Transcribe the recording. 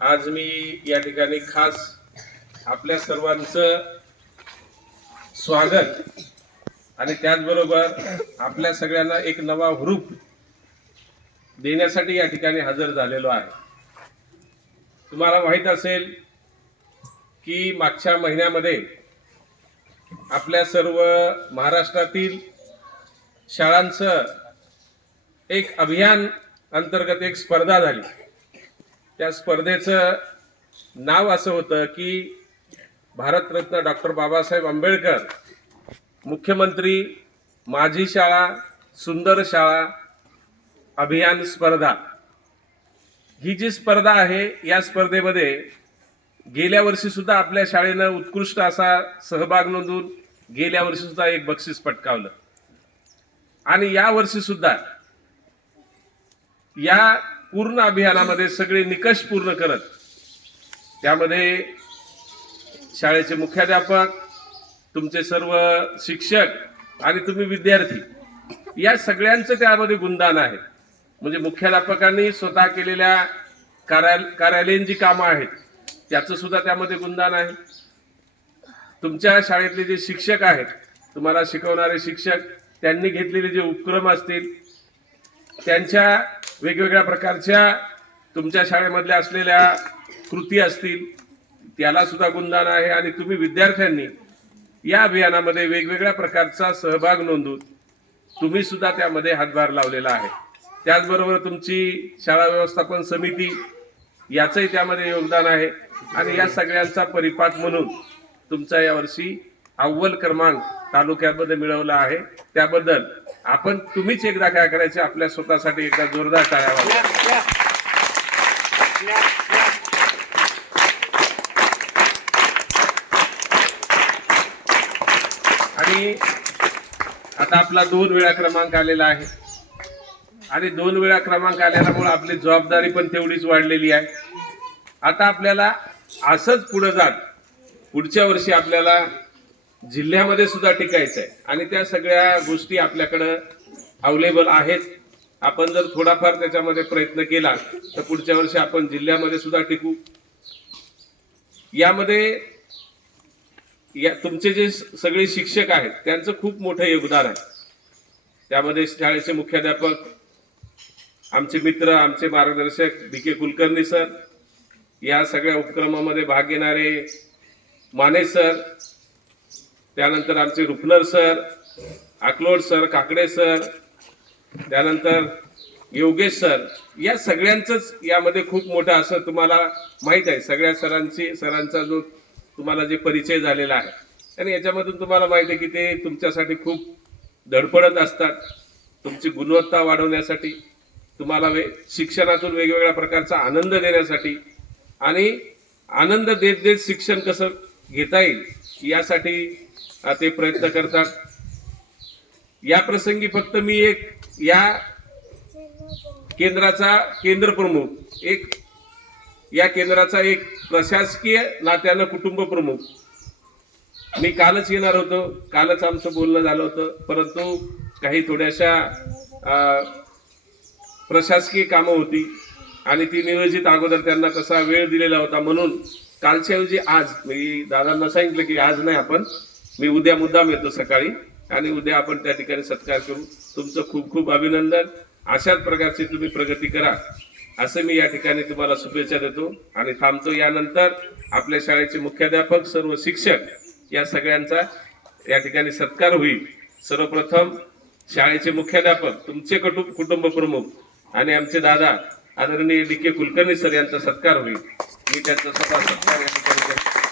आज मी या ठिकाणी खास आपल्या सर्वांचं स्वागत आणि त्याचबरोबर आपल्या सगळ्यांना एक नवा हुरूप देण्यासाठी या ठिकाणी हजर झालेलो आहे. तुम्हाला माहीत असेल की मागच्या महिन्यामध्ये आपल्या सर्व महाराष्ट्रातील शाळांचं एक अभियान अंतर्गत एक स्पर्धा झाली. त्या स्पर्धेचं नाव असं होतं की भारतरत्न डॉक्टर बाबासाहेब आंबेडकर मुख्यमंत्री माझी शाळा सुंदर शाळा अभियान स्पर्धा. ही जी स्पर्धा आहे या स्पर्धेमध्ये गेल्या वर्षी सुद्धा आपल्या शाळेनं उत्कृष्ट असा सहभाग नोंदवून गेल्या वर्षीसुद्धा एक बक्षीस पटकावलं. आणि या वर्षी सुद्धा या पूर्ण अभियानामध्ये सगळे निकष पूर्ण करत त्यामध्ये शाळेचे मुख्याध्यापक तुमचे सर्व शिक्षक आणि तुम्ही विद्यार्थी या सगळ्यांचं त्यामध्ये गुणदान आहे. म्हणजे मुख्याध्यापकांनी स्वतः केलेल्या कार्याल कार्यालयीन जी कामं आहेत त्याचं सुद्धा त्यामध्ये गुणदान आहे. तुमच्या शाळेतले जे शिक्षक आहेत तुम्हाला शिकवणारे शिक्षक त्यांनी घेतलेले जे उपक्रम असतील त्यांच्या वेगवेगळ्या प्रकारच्या तुमच्या शाळेमधल्या असलेल्या कृती असतील त्याला सुद्धा गुणदान आहे आणि तुम्ही विद्यार्थ्यांनी या अभियानामध्ये वेगवेगळ्या प्रकारचा सहभाग नोंदवून तुम्ही सुद्धा त्यामध्ये हातभार लावलेला आहे. त्याचबरोबर तुमची शाळा व्यवस्थापन समिती याचंही त्यामध्ये योगदान आहे. आणि या सगळ्यांचा परिपाठ म्हणून तुमचा यावर्षी अव्वल क्रमांक तालुक्यामध्ये मिळवला आहे. त्याबद्दल आपण तुम्हीच एकदा काय करायचे आपल्या स्वतःसाठी एकदा जोरदार टाळ्या आणि आता आपला दोन वेळा क्रमांक आलेला आहे. आणि दोन वेळा क्रमांक आल्यामुळे आपली जबाबदारी पण तेवढीच वाढलेली आहे. आता आपल्याला असंच पुढे जात. पुढच्या वर्षी आपल्याला जिल्ह्यामध्ये सुद्धा टिकायचं आहे आणि त्या सगळ्या गोष्टी आपल्याकडं अवेलेबल आहेत. आपण जर थोडाफार त्याच्यामध्ये प्रयत्न केला तर पुढच्या वर्षी आपण जिल्ह्यामध्ये सुद्धा टिकू. यामध्ये या तुमचे जे सगळे शिक्षक आहेत त्यांचं खूप मोठं योगदान आहे. त्यामध्ये शाळेचे मुख्याध्यापक आमचे मित्र आमचे मार्गदर्शक बी के कुलकर्णी सर या सगळ्या उपक्रमामध्ये भाग घेणारे माने सर त्यानंतर आमचे Rupnar sir Aklod sir Kakade sir त्यानंतर योगेश सर या सगळ्यांचंच यामध्ये खूप मोठं असं तुम्हाला माहीत आहे. सगळ्या सरांची सरांचा जो तुम्हाला जे परिचय झालेला आहे आणि याच्यामधून तुम्हाला माहिती आहे की ते तुमच्यासाठी खूप धडपडत असतात. तुमची गुणवत्ता वाढवण्यासाठी तुम्हाला वे शिक्षणातून वेगवेगळ्या प्रकारचा आनंद देण्यासाठी आणि आनंद देत देत शिक्षण कसं घेता येईल यासाठी ते प्रयत्न करतात. या प्रसंगी फक्त मी एक या केंद्राचा केंद्र प्रमुख एक या केंद्राचा एक प्रशासकीय नात्यानं कुटुंब प्रमुख. मी कालच येणार होतो कालच आमचं बोलणं झालं होतं परंतु काही थोड्याशा प्रशासकीय कामं होती आणि ती नियोजित अगोदर त्यांना तसा वेळ दिलेला होता म्हणून कालच्या ऐवजी आज मी दादांना सांगितलं की आज नाही आपण मी उद्या मुद्दाम येतो सकाळी आणि उद्या आपण त्या ठिकाणी सत्कार करू. तुमचं खूप खूप अभिनंदन. अशाच प्रकारची तुम्ही प्रगती करा. असं मी या ठिकाणी तुम्हाला शुभेच्छा देतो आणि थांबतो यानंतर आपल्या शाळेचे मुख्याध्यापक सर्व शिक्षक या सगळ्यांचा या ठिकाणी सत्कार होईल. सर्वप्रथम शाळेचे मुख्याध्यापक तुमचे कुटुंब कुटुंब प्रमुख आणि आमचे दादा आदरणीय डी के कुलकर्णी सर यांचा सत्कार होईल. मी त्यांचा स्वतः सत्कार या ठिकाणी